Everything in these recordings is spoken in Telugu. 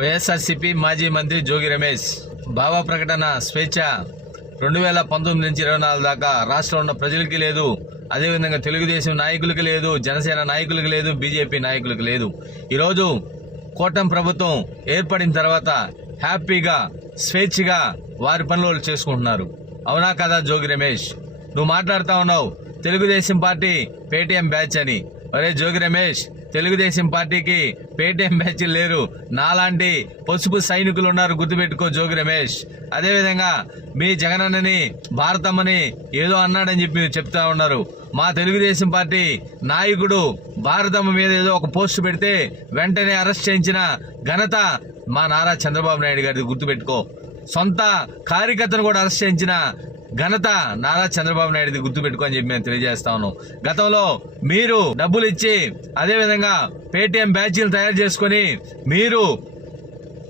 వైఎస్ఆర్సీపీ మాజీ మంత్రి జోగి రమేష్ భావ ప్రకటన స్వేచ్ఛ రెండు వేల పంతొమ్మిది నుంచి ఇరవై నాలుగు దాకా రాష్ట్రంలో ఉన్న ప్రజలకి లేదు. అదేవిధంగా తెలుగుదేశం నాయకులకి లేదు జనసేన నాయకులకి లేదు బీజేపీ నాయకులకి లేదు. ఈరోజు కూటమి ప్రభుత్వం ఏర్పడిన తర్వాత హ్యాపీగా స్వేచ్ఛగా వారి పనులు చేసుకుంటున్నారు. అవునా కదా జోగి రమేష్? నువ్వు మాట్లాడుతా ఉన్నావు. తెలుగుదేశం పార్టీ పేటీఎం బ్యాచ్ అని. ఒరే జోగి రమేష్ తెలుగుదేశం పార్టీకి పేటీఎం బ్యాచ్ లేరు. నాలాంటి పసుపు సైనికులు ఉన్నారు గుర్తుపెట్టుకో జోగి రమేష్. అదేవిధంగా మీ జగనన్నని భారతమ్మని ఏదో అన్నాడని చెప్పి మీరు చెప్తా ఉన్నారు. మా తెలుగుదేశం పార్టీ నాయకుడు భారతమ్మ మీద ఏదో ఒక పోస్ట్ పెడితే వెంటనే అరెస్ట్ చేయించిన ఘనత మా నారా చంద్రబాబు నాయుడు గారిది గుర్తుపెట్టుకో. సొంత కార్యకర్తను కూడా అరెస్ట్ చేయించిన ఘనత నారా చంద్రబాబు నాయుడుది గుర్తుపెట్టుకో అని చెప్పి మేము తెలియజేస్తా ఉన్నాం. గతంలో మీరు డబ్బులు ఇచ్చి అదేవిధంగా పేటీఎం బ్యాచ్లు తయారు చేసుకొని మీరు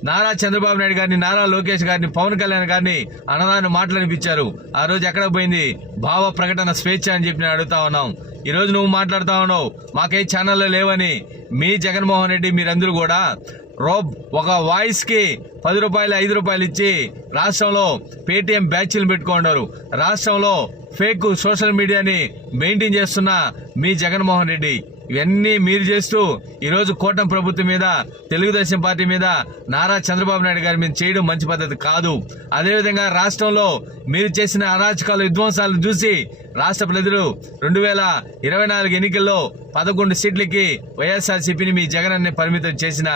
నారా చంద్రబాబు నాయుడు గారిని నారా లోకేష్ గారిని పవన్ కళ్యాణ్ గారిని అన్నదాన్ని మాటలనిపించారు ఆ రోజు ఎక్కడ పోయింది? భావ ప్రకటన స్వేచ్ఛ అని చెప్పి నేను అడుగుతా ఉన్నాం. ఈ రోజు నువ్వు మాట్లాడుతా ఉన్నావు. మాకే ఛానళ్ళు లేవని మీ జగన్మోహన్ రెడ్డి మీరందరూ కూడా రోబ్ ఒక వాయిస్కి పది రూపాయలు ఐదు రూపాయలు ఇచ్చి రాష్ట్రంలో పేటీఎం బ్యాచ్లు పెట్టుకున్నారు. రాష్ట్రంలో ఫేక్ సోషల్ మీడియాని మెయింటైన్ చేస్తున్న మీ జగన్మోహన్ రెడ్డి. ఇవన్నీ మీరు చేస్తూ ఈరోజు కూటమి ప్రభుత్వం మీద తెలుగుదేశం పార్టీ మీద నారా చంద్రబాబు నాయుడు గారి మీద చేయడం మంచి పద్ధతి కాదు. అదేవిధంగా రాష్ట్రంలో మీరు చేసిన అరాచకాలు విధ్వంసాలను చూసి రాష్ట్ర ప్రజలు రెండు వేల ఇరవై నాలుగు ఎన్నికల్లో పదకొండు సీట్లకి వైఎస్ఆర్సీపీని మీ జగన్ అన్ని పరిమితం చేసిన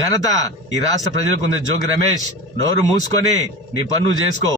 ఘనత ఈ రాష్ట్ర ప్రజలకు ఉంది. జోగి రమేష్ నోరు మూసుకొని నీ పన్ను చేసుకో.